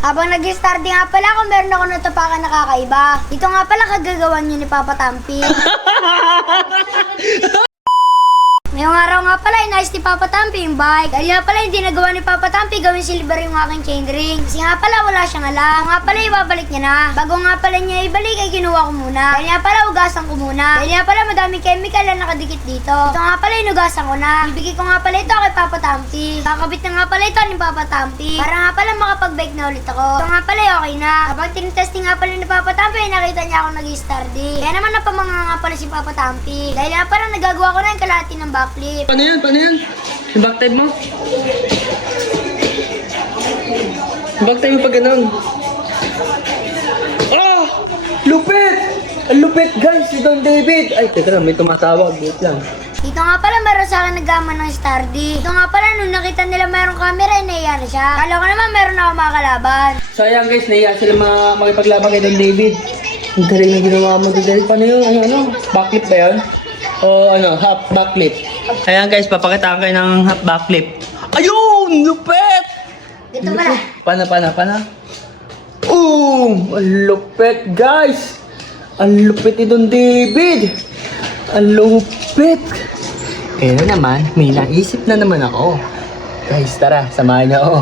Habang nag-starting nga pala ako, meron ako natupakan na kakaiba. Ito nga pala kagagawan niyo ni Papa Tampi. Ngayong araw nga pala, inayos ni Papa Tampi yung bike. Dahil nga pala, hindi nagawa ni Papa Tampi gawin silver yung aking chainring. Kasi nga pala, wala siyang alam. Nga pala, ibabalik niya na. Bago nga pala niya ibalik, ay kinuha ko muna. Dahil nga pala, ugasan ko muna. Dahil nga pala, madaming chemical na nakadikit dito. Ito nga pala, inugasan ko na. Ibigay ko nga pala ito kay Papa Tampi. Kakabit na nga pala ito ni Papa Tampi. Para nga pala, makapag-bike na ulit ako. Ito nga pala, okay na. Habang tinitesting nga pala ni Papa Tampi, nakita niya ako nag-stardy. Kaya naman napamanga nga pala si Papa Tampi. Dahil nga pala, nagagawa ko na yung kalahati ng backflip. Paano yan? Paano yan? Yung back-tide mo? Yung back-tide mo pag ganun. Ah! Lupit! Ang lupit guys! Si Don David! Ay, teka lang, may tumatawag. Wait lang. Dito nga pala meron sa akin naggaman ng Stardy. Dito nga pala nung nakita nila mayroong camera, naiya na siya. Kala ko naman meron ako makakalaban. So ayan guys, naiya sila makipaglaban kay Don David. Ang galing na ginawa mo, Don David. Paano yun? Ano? Backflip ba yun? O ano, half backflip. Ayan guys, papakitaan kayo ng half backflip. Ayun! Lupit! Dito pala. Pana. Ang lupit guys! Ang lupit ni Don David! Ang lupit! Kaya naman, may naisip na naman ako. Guys, tara, samahan niyo ako.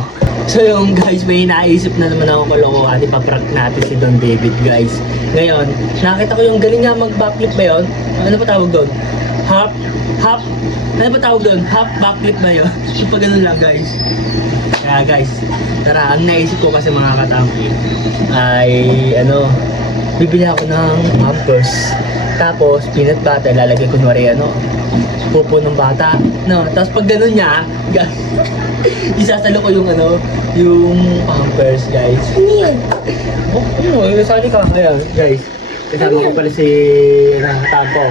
So yung guys, may naisip na naman ako kalokohan. Ipaprank natin si Don David guys. Ngayon, nakita ko yung galing nga mag-backflip ba yun? Ano pa tawag doon? Half? Ano pa tawag doon? Half backflip ba yun? Yung pa ganun lang guys. Kaya guys, tara, ang naisip ko kasi mga katampi ay bibili ako ng Pampers. Tapos, peanut butter, lalagay kunwari pupo ng bata. No, tapos pag gano'n niya, guys, isasalo ko yung Pampers, guys. Ano yun? Isasali ka. Ayan, guys. Kasama ko pala si, Tampo.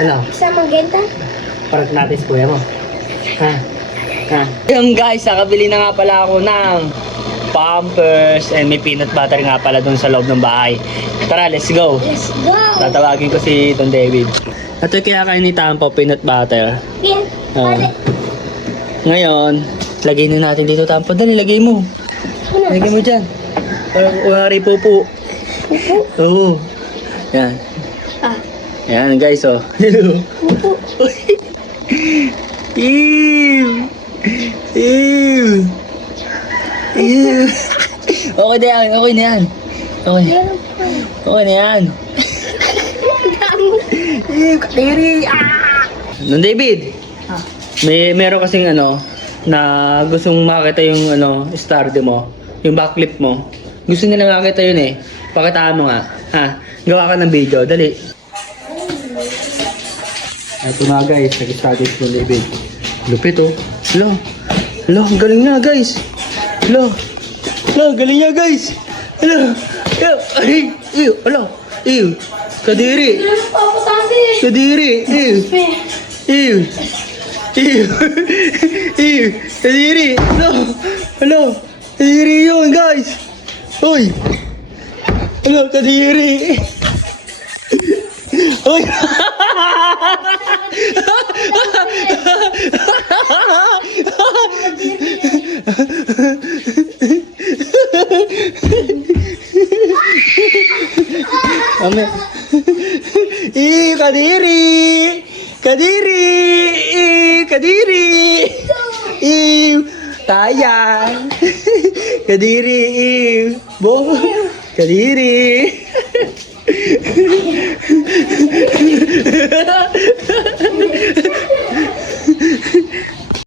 Isang magenta? Parang natin si kuya mo. Ha? Ayun guys, nakabili na nga pala ako ng Pampers and may peanut butter nga pala dun sa loob ng bahay. Tara, let's go! Let's go! Tatawagin ko si Don David. Ito kaya kayo ni Tampo, peanut butter. Yan. Ngayon, lagay na natin dito, Tampo. Dali, lagay mo. Lagay mo dyan. Uwari pupo. Pupo? Oo. Yan. Yan guys, oh. Hello. Pupo. Ew. Okay na yan. Okay. Okay na yan. Katiri! Don David! Meron kasing na gustong makita yung stardy mo, yung backflip mo. Gusto nila makita yun eh. Pakitaan mo nga. Ha? Gawa ka ng video. Dali. Ito na guys, nag-study si Don David. Lupit oh. Lo, galing na guys. Lo, galing na guys. Ay, Kadiri. Kadiri. Kadiri. Hello. Kadiri yun, guys. Hoy. Hello, Kadiri. Hoy. Kadiri. Tayang. Kadiri. Bo. Kadiri.